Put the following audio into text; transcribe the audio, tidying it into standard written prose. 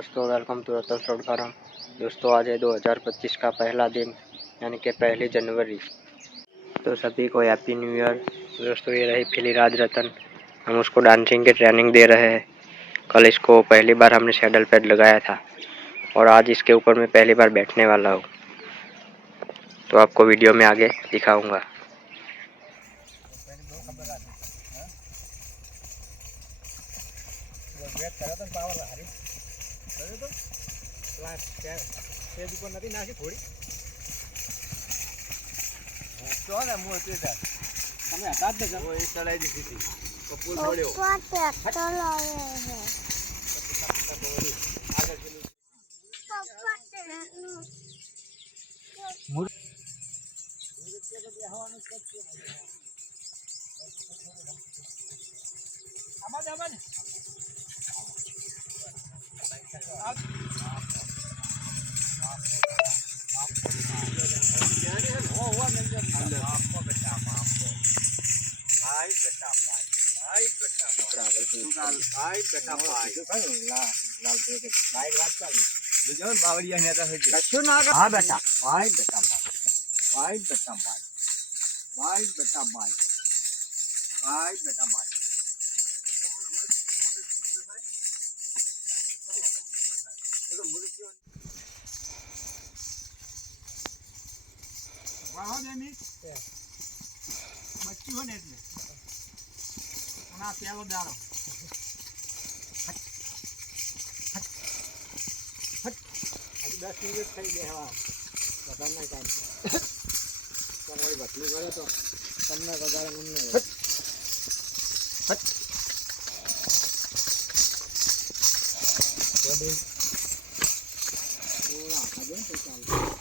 दोस्तों, welcome to Ratan store farm. दोस्तों, आज है 2025 का पहला दिन, यानी कि 1 जनवरी। तो सभी को हैप्पी न्यू ईयर। दोस्तों, ये रही फिलीराज रतन। हम उसको डांसिंग की ट्रेनिंग दे रहे हैं। कल इसको पहली बार हमने सैडल पैड लगाया था और आज इसके ऊपर मैं पहली बार बैठने वाला हूँ। तो आपको वीडियो में आगे दिखाऊंगा। બચ્ચું હોય ને એટલે આ પેલો દાડો હજી 10 મિનિટ થઈ ગયા વધારે કામ તમારી ભટલી કરે તો તમને વધારે મને થોડા આગળ તો ચાલશે